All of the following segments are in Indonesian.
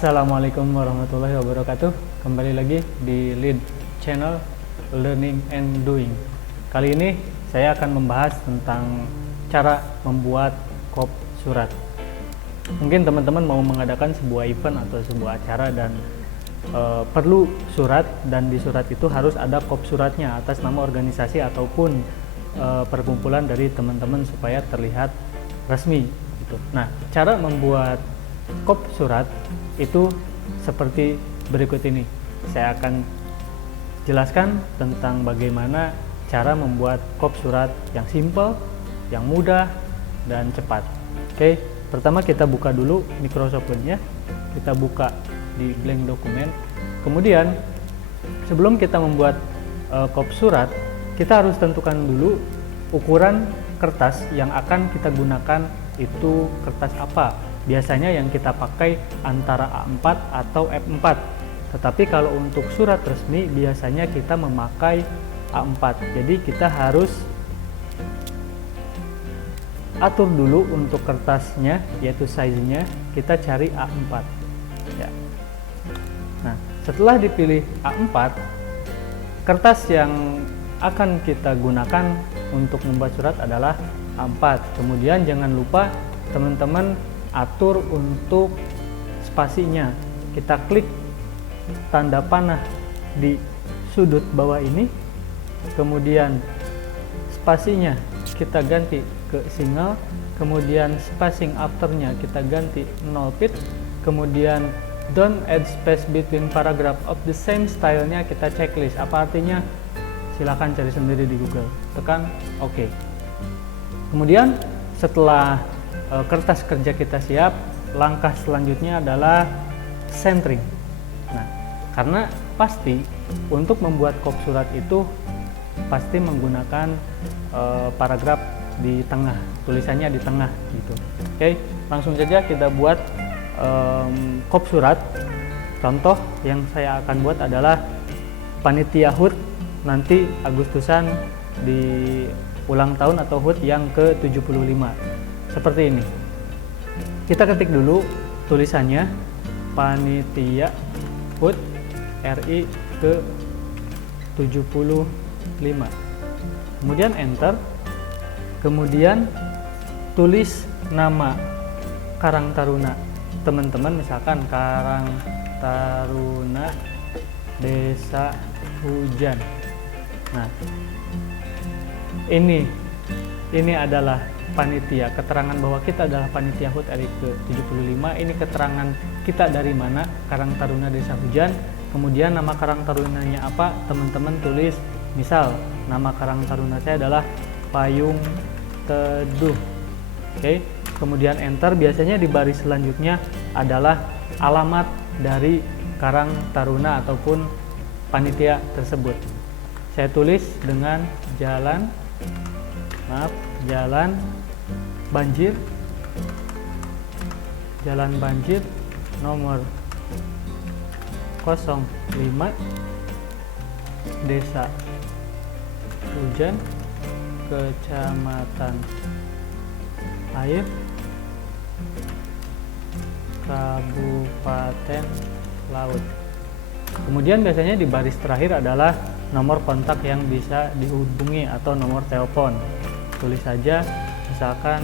Assalamualaikum warahmatullahi wabarakatuh. Kembali lagi di Lead Channel Learning and Doing. Kali ini saya akan membahas tentang cara membuat kop surat. Mungkin teman-teman mau mengadakan sebuah event atau sebuah acara dan perlu surat, dan di surat itu harus ada kop suratnya atas nama organisasi ataupun perkumpulan dari teman-teman supaya terlihat resmi gitu. Nah, cara membuat kop surat itu seperti berikut ini. Saya akan jelaskan tentang bagaimana cara membuat kop surat yang simple, yang mudah, dan cepat. Oke, pertama kita buka dulu Microsoft Word-nya. Kita buka di blank dokumen. Kemudian sebelum kita membuat kop surat, kita harus tentukan dulu ukuran kertas yang akan kita gunakan itu kertas apa. Biasanya yang kita pakai antara A4 atau F4. Tetapi kalau untuk surat resmi biasanya kita memakai A4. Jadi kita harus atur dulu untuk kertasnya, yaitu size-nya kita cari A4. Ya. Nah, setelah dipilih A4, kertas yang akan kita gunakan untuk membuat surat adalah A4. Kemudian jangan lupa teman-teman atur untuk spasinya. Kita klik tanda panah di sudut bawah ini, kemudian spasinya kita ganti ke single, kemudian spacing afternya kita ganti 0 pit, kemudian don't add space between paragraph of the same style-nya kita checklist. Apa artinya? Silahkan cari sendiri di Google, tekan OK. Kemudian setelah kertas kerja kita siap, langkah selanjutnya adalah centering. Nah, karena pasti untuk membuat kop surat itu pasti menggunakan paragraf di tengah, tulisannya di tengah gitu. Oke, langsung saja kita buat kop surat. Contoh yang saya akan buat adalah panitia HUT nanti Agustusan di ulang tahun atau HUT yang ke-75. Seperti ini. Kita ketik dulu tulisannya panitia HUT RI ke-75. Kemudian enter. Kemudian tulis nama Karang Taruna teman-teman, misalkan Karang Taruna Desa Hujan. Nah, ini adalah panitia, keterangan bahwa kita adalah panitia HUT RI ke-75. Ini keterangan kita dari mana, Karang Taruna Desa Hujan. Kemudian nama Karang Tarunanya apa, teman-teman tulis. Misal nama Karang Taruna saya adalah Payung Teduh. Oke, kemudian enter. Biasanya di baris selanjutnya adalah alamat dari Karang Taruna ataupun panitia tersebut. Saya tulis dengan Jalan Banjir nomor 05 Desa Hujan, Kecamatan Air, Kabupaten Laut. Kemudian biasanya di baris terakhir adalah nomor kontak yang bisa dihubungi atau nomor telepon. Tulis saja misalkan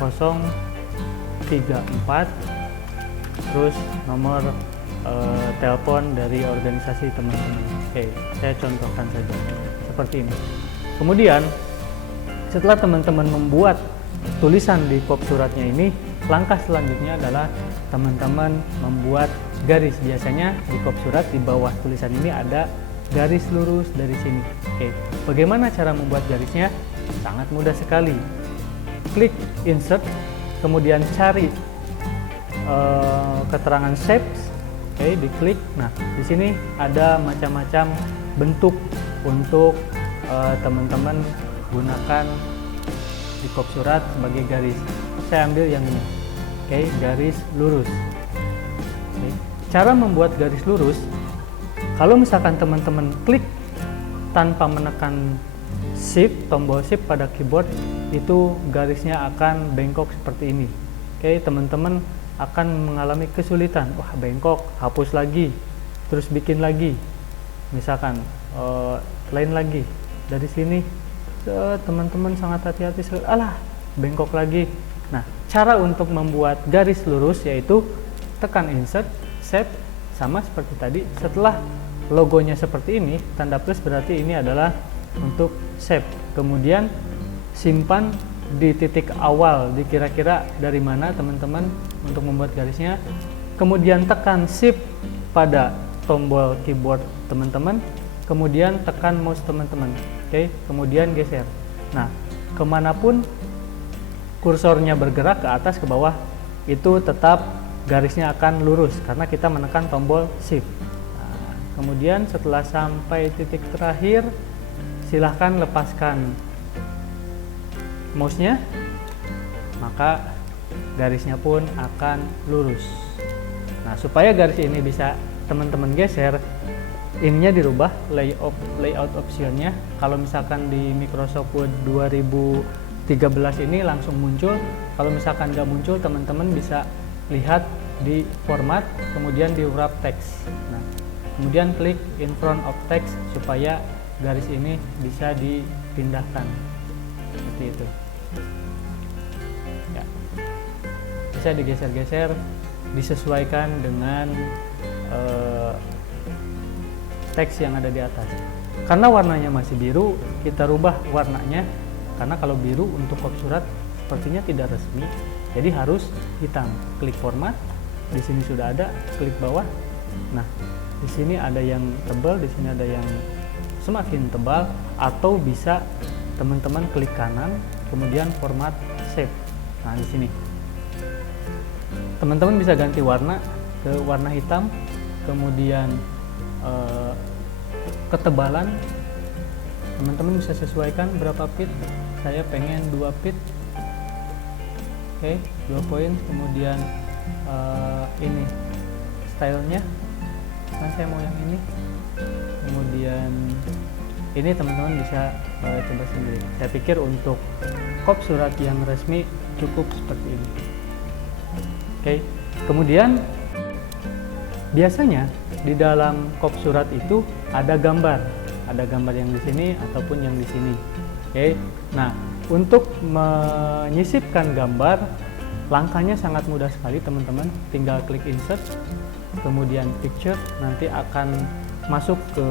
034, terus nomor telepon dari organisasi teman-teman. Oke, saya contohkan saja seperti ini. Kemudian setelah teman-teman membuat tulisan di kop suratnya ini, langkah selanjutnya adalah teman-teman membuat garis. Biasanya di kop surat di bawah tulisan ini ada garis lurus dari sini. Oke, bagaimana cara membuat garisnya? Sangat mudah sekali. Klik insert, kemudian cari keterangan shapes. Oke, diklik. Nah, di sini ada macam-macam bentuk untuk teman-teman gunakan di kop surat sebagai garis. Saya ambil yang ini. Oke, garis lurus. Oke. Cara membuat garis lurus, kalau misalkan teman-teman klik tanpa menekan shift, tombol shift pada keyboard, itu garisnya akan bengkok seperti ini. Oke, teman-teman akan mengalami kesulitan, wah bengkok, hapus lagi, terus bikin lagi, misalkan lain lagi dari sini, teman-teman sangat hati-hati, alah bengkok lagi. Nah, cara untuk membuat garis lurus yaitu tekan insert, shape, sama seperti tadi. Setelah logonya seperti ini, tanda plus berarti ini adalah untuk shape. Kemudian simpan di titik awal, di kira-kira dari mana teman-teman untuk membuat garisnya. Kemudian tekan shift pada tombol keyboard teman-teman, kemudian tekan mouse teman-teman. Oke, kemudian geser. Nah, kemanapun kursornya bergerak ke atas ke bawah, itu tetap garisnya akan lurus karena kita menekan tombol shift. Nah, kemudian setelah sampai titik terakhir, silahkan lepaskan mouse-nya, maka garisnya pun akan lurus. Nah, supaya garis ini bisa teman-teman geser, ininya dirubah, layout optionnya. Kalau misalkan di Microsoft Word 2013 ini langsung muncul. Kalau misalkan nggak muncul, teman-teman bisa lihat di format, kemudian di wrap text. Nah, kemudian klik in front of text supaya garis ini bisa dipindahkan seperti itu ya. Bisa digeser-geser, disesuaikan dengan teks yang ada di atas. Karena warnanya masih biru, kita rubah warnanya, karena kalau biru untuk kop surat sepertinya tidak resmi, jadi harus hitam. Klik format, di sini sudah ada, klik bawah. Nah, di sini ada yang tebal, di sini ada yang semakin tebal, atau bisa teman-teman klik kanan, kemudian format shape. Nah, di sini teman-teman bisa ganti warna ke warna hitam, kemudian ketebalan teman-teman bisa sesuaikan berapa pit. Saya pengen 2 pit, oke, 2 poin. Kemudian ini stylenya, kan saya mau yang ini. Kemudian ini teman-teman bisa coba sendiri. Saya pikir untuk kop surat yang resmi cukup seperti ini. Oke, kemudian biasanya di dalam kop surat itu ada gambar yang di sini ataupun yang di sini. Oke, nah untuk menyisipkan gambar, langkahnya sangat mudah sekali teman-teman. Tinggal klik insert, kemudian picture, nanti akan masuk ke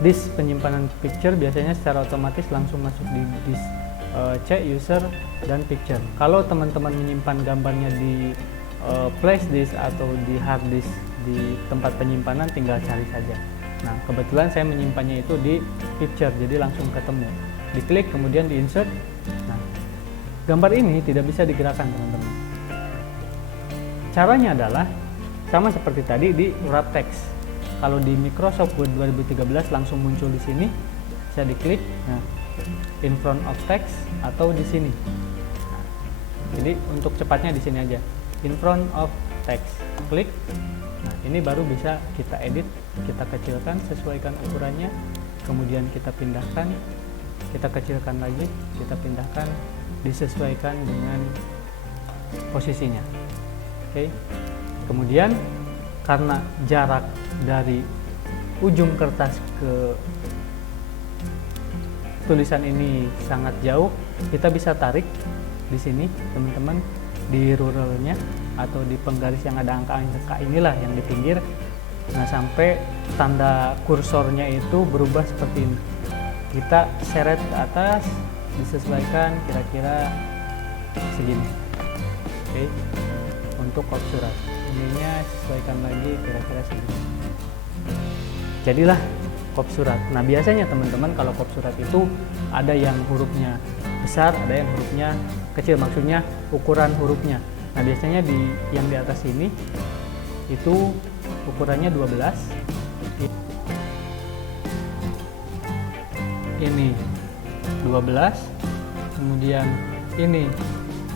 disk penyimpanan picture. Biasanya secara otomatis langsung masuk di disk C, user, dan picture. Kalau teman-teman menyimpan gambarnya di flash disk atau di hard disk di tempat penyimpanan, tinggal cari saja. Nah, kebetulan saya menyimpannya itu di picture, jadi langsung ketemu. Diklik, kemudian di insert. Nah, gambar ini tidak bisa digerakkan teman-teman. Caranya adalah sama seperti tadi di wrap text. Kalau di Microsoft Word 2013 langsung muncul di sini, bisa diklik. Nah, in front of text atau di sini. Nah, jadi untuk cepatnya di sini aja, in front of text, klik. Nah, ini baru bisa kita edit, kita kecilkan, sesuaikan ukurannya, kemudian kita pindahkan, kita kecilkan lagi, kita pindahkan, disesuaikan dengan posisinya. Oke. Kemudian karena jarak dari ujung kertas ke tulisan ini sangat jauh, kita bisa tarik di sini teman-teman, di rulernya atau di penggaris yang ada angka-angka inilah yang di pinggir. Nah, sampai tanda kursornya itu berubah seperti ini. Kita seret ke atas, disesuaikan kira-kira segini. Oke. Untuk kop surat ininya sesuaikan lagi kira-kira segini. Jadilah kop surat. Nah, biasanya teman-teman kalau kop surat itu ada yang hurufnya besar, ada yang hurufnya kecil, maksudnya ukuran hurufnya. Nah, biasanya yang di atas ini itu ukurannya 12. Ini 12. Kemudian ini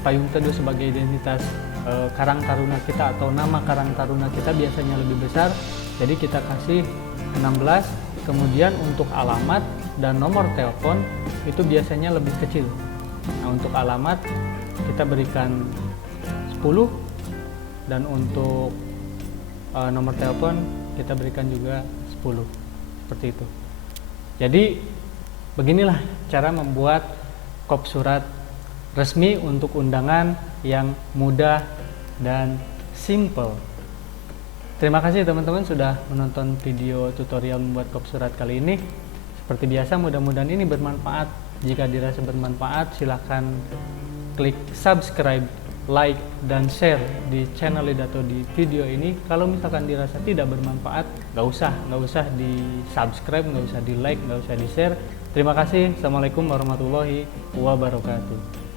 payung teduh sebagai identitas Karang Taruna kita atau nama Karang Taruna kita biasanya lebih besar. Jadi kita kasih 16. Kemudian untuk alamat dan nomor telepon itu biasanya lebih kecil. Nah, untuk alamat kita berikan 10, dan untuk nomor telepon kita berikan juga 10, seperti itu. Jadi beginilah cara membuat kop surat resmi untuk undangan yang mudah dan simple. Terima kasih teman-teman sudah menonton video tutorial membuat kop surat kali ini. Seperti biasa, mudah-mudahan ini bermanfaat. Jika dirasa bermanfaat, silahkan klik subscribe, like, dan share di channel Lidato di video ini. Kalau misalkan dirasa tidak bermanfaat, nggak usah di subscribe, nggak usah di like, nggak usah di share. Terima kasih. Assalamualaikum warahmatullahi wabarakatuh.